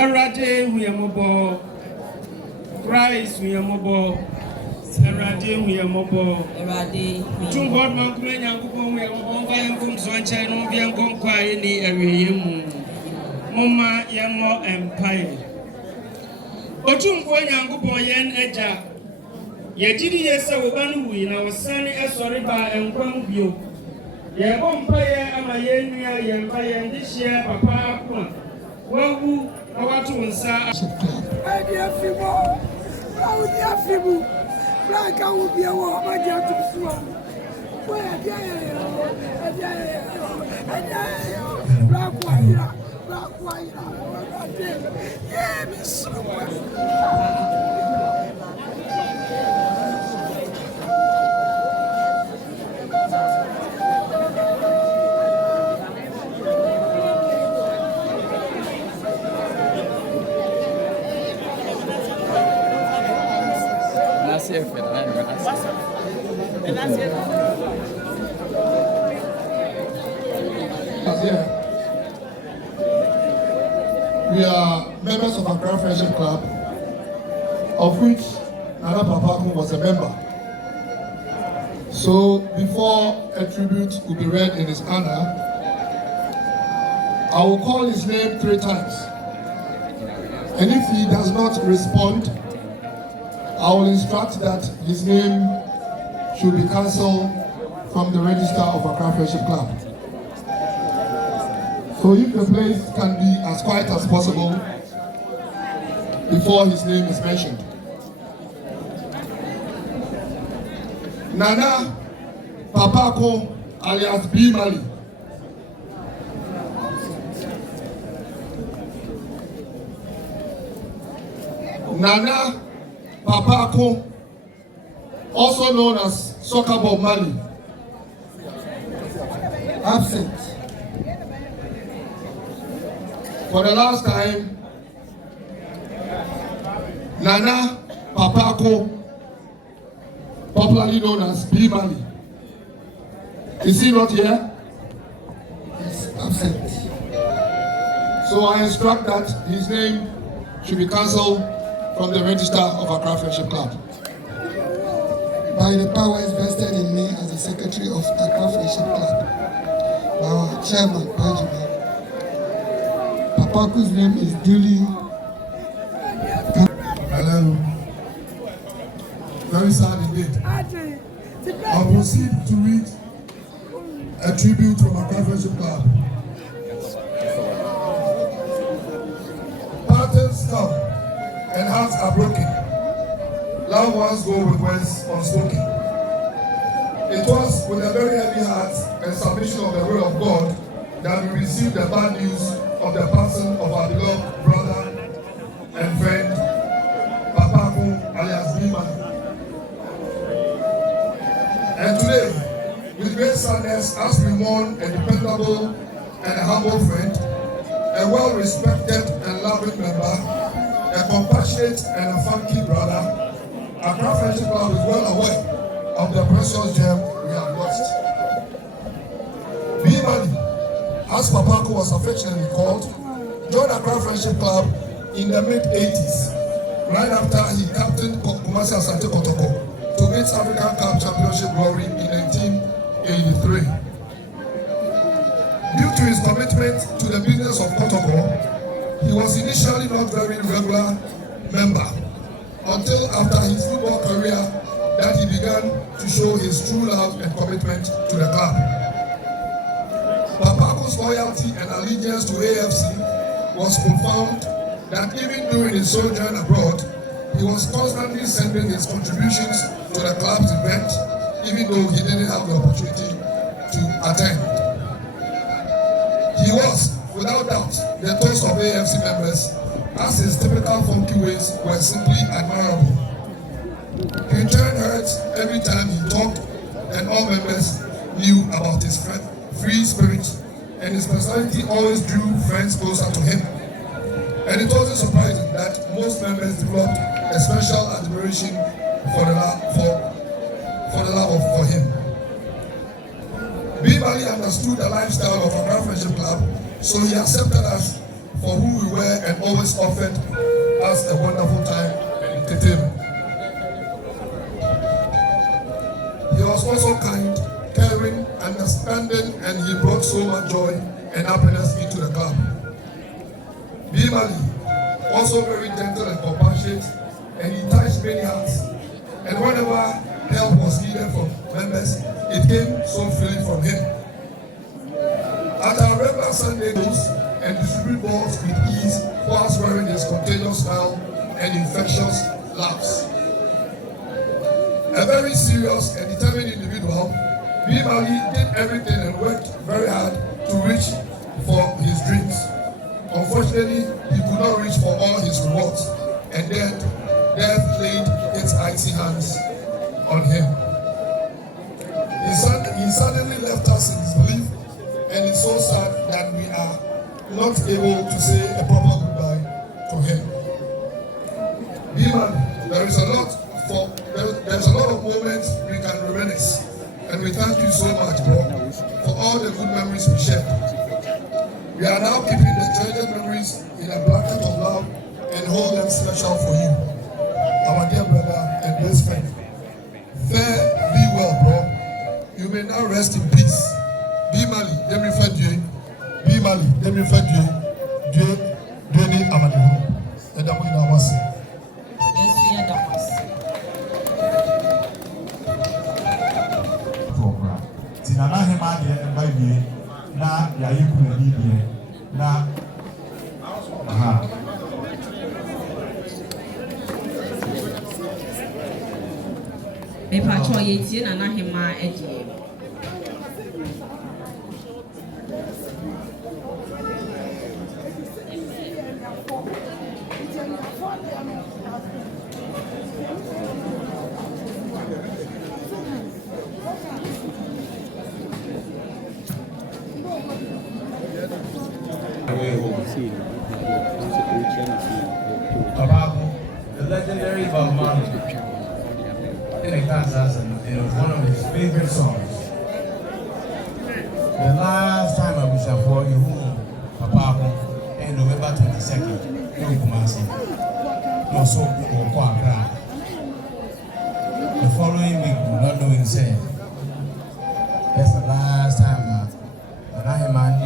Erade we are mobile. Christ we are mobile. Erade we are mobile. Erade. Two God man come and go we are mobile. Fire come so and China no be come quiet ni area Mama yamo empire. Otum ko nyango yen eja. Ye didi yesa wo banu wi na wasane esori ba enkwan bio. Ye empire ama ye nua ye empire ndihia papa akwa. Wawu awatu nsa. Edia fibo. Audia fibu. Franka wo bia wo amadia tusuwa. Wo edia ye. Edia. Yeah, Miss. We are members of Accra Friendship Club, of which Nana Papa Arko was a member. So before a tribute will be read in his honor, I will call his name 3 times. And if he does not respond, I will instruct that his name should be cancelled from the register of Accra Friendship Club. So if the place can be as quiet as possible before his name is mentioned. Nana Papa Arko alias B. Mali. Nana Papa Arko, also known as Soccer Bob Mali. Absent. For the last time, Nana Papa Arko, popularly known as B. Mali. Is he not here? He's absent. So I instruct that his name should be cancelled from the register of Accra Friendship Club. By the powers vested in me as the secretary of Accra Friendship Club, our chairman, Benjamin, Papa Arko's name is duly. Hello. Very sad indeed. I'll proceed to read a tribute from Accra Friendship Club. Patterns come and hearts are broken. Loved ones go with words unspoken. It was with a very heavy heart and submission of the will of God that we received the bad news of the passing of our beloved brother and friend, Papa Arko alias B. Mali. And today, with great sadness, as we mourn a dependable and a humble friend, a well-respected and loving member, a compassionate and a funky brother, Accra Friendship Club is well aware of the precious gem we have lost. B. Mali, as Papa Arko was affectionately called, joined Accra Friendship Club in the mid-80s, right after he captained Asante Kotoko to its African Cup Championship glory in 1983. Due to his commitment to the business of Kotoko, he was initially not very regular member until after his football career that he began to show his true love and commitment to the club. Papa Arko's loyalty and allegiance to AFC was profound that even during his sojourn abroad, he was constantly sending his contributions to the club's event, even though he didn't have the opportunity to attend. He was, without doubt, the toast of AFC members, as his typical funky ways were simply admirable. He turned hurts every time he talked, and all members knew about his free spirit, and his personality always drew friends closer to him. And it wasn't surprising that most members developed a special admiration for him. B. Mali understood the lifestyle of Accra Friendship Club, so he accepted us for who we were and always offered us a wonderful time and entertainment. He was also kind, caring, understanding, and he brought so much joy and happiness into the club. Bimali, also very gentle and compassionate, and he touched many hearts. And whenever help was needed from members, it came so freely from him. At our regular Sunday goes and distribute balls with ease whilst wearing his contagious style and infectious laughs. A very serious and determined individual, Bimali did everything and worked very hard to reach for his dreams. Unfortunately, he could not reach for all his rewards, and then death laid its icy hands on him. He suddenly left us in disbelief, and it's so sad that we are not able to say a proper goodbye to him. Bimali, there's a lot of moments we can reminisce, and we thank you so much, bro, for all the good memories we shared. We are now keeping the treasured memories in a blanket of love and hold them special for you, our dear brother and best friend. Fare be well, bro. You may now rest in peace. Bimali, let me refer to you. Bimali, let me refer to you. Dieu ni amadihu. Edamu ina wasi. Yesu ya damasi. Tinana hema de mbaye na yayi kuna bibie na aha Me pacho yetie na hema edie. The legendary Bob Marley in the Kansas, and it was one of his favorite songs. The last time I was for you, Papa, in November 22nd, in Kumasi, no so or the following week, not knowing say, that's the last time that I am money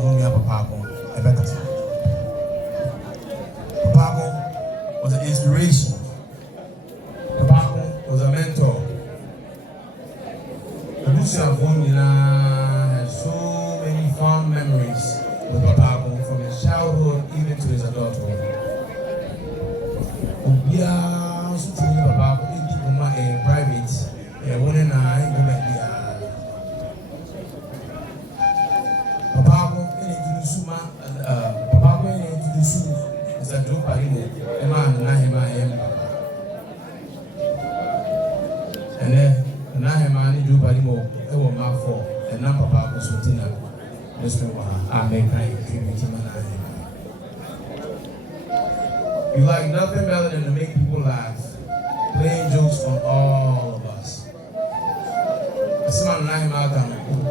on your Papa, a better time. Papa was an inspiration. Papa was a mentor. Lucia Vonina has so many fond memories with Papa from his childhood even to his adulthood. Ubia Sutuni Papa in private, one and I go back Papa introduced Papa introduced is a joke by him, a man, and then Nahemani do by him, a woman for, and now Papa was Sutina. This one, I make a tribute to You like nothing better than to make people laugh, playing jokes on all of us. Someone Nahemaka,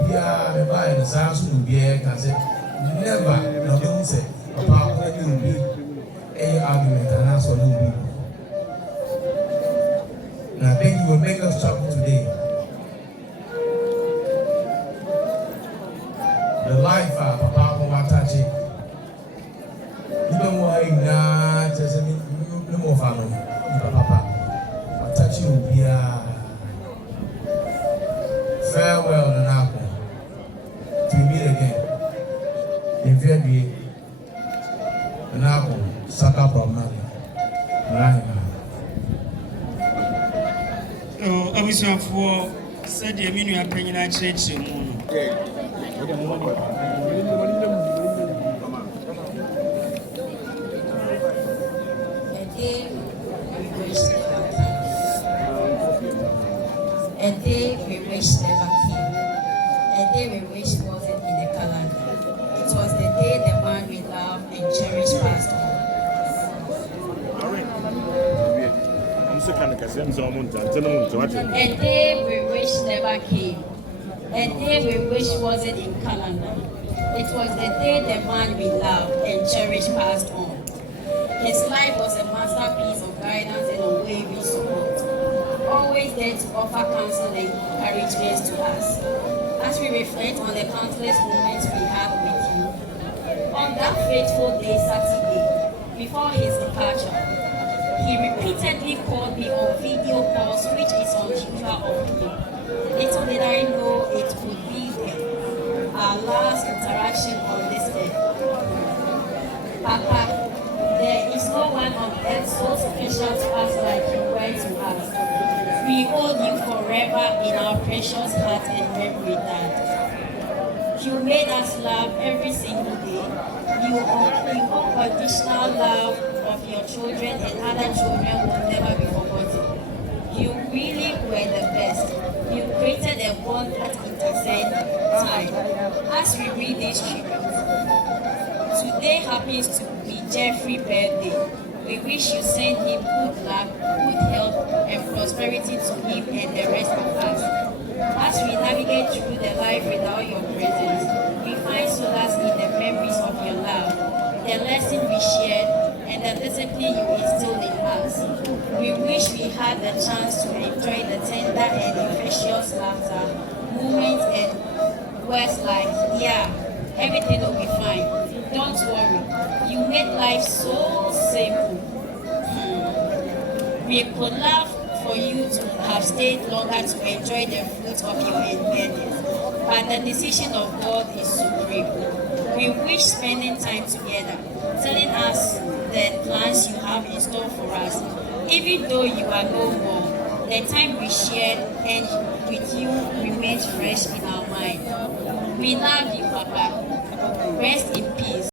we are the buy the sounds will be here, can say, never, no, don't say, Papa, when you will be. Any argument and answer new people. And I think you will make us chuckle today. The life of Papa Watachi. You don't want him now, just no more family. Papa Watachi will be a farewell and apple. To meet again. In February, an apple. Saka from Mali. Abusuafo said the menu are bringing a church in A day we wish never came. A day we wish wasn't in the calendar. It was the day the man we loved and cherished passed on. A day we wish never came. A day we wish wasn't in calendar. It was the day the man we loved and cherished passed on. His life was a masterpiece of guidance and unwavering support, always there to offer counsel and encouragement to us. As we reflect on the countless moments we had with you, on that fateful day Saturday, before his departure, he repeatedly called me on video calls, which is unusual of him. Little did I know it would be our last interaction on this earth. Papa, there is no one on earth so special to us like you were to us. We hold you forever in our precious heart and memory, Dad. You made us laugh every single day. You unconditional love of your children and other children will never be forgotten. You really were the best. You created a bond that transcends time. As we read these tributes, today happens to be Jeffrey's birthday. We wish you send him good luck, good health, and prosperity to him and the rest of us. As we navigate through the life without your presence, we find solace in the memories of your love, the lesson we shared, and the discipline you instilled in us. We wish we had the chance to enjoy the tender and infectious laughter, moments and words like, yeah, everything will be fine. Don't worry. You made life so simple. We would love for you to have stayed longer to enjoy the fruits of your independence, but the decision of God is supreme. We wish spending time together, telling us the plans you have in store for us. Even though you are no more, the time we shared and with you remains fresh in our mind. We love you, Papa. Rest in peace.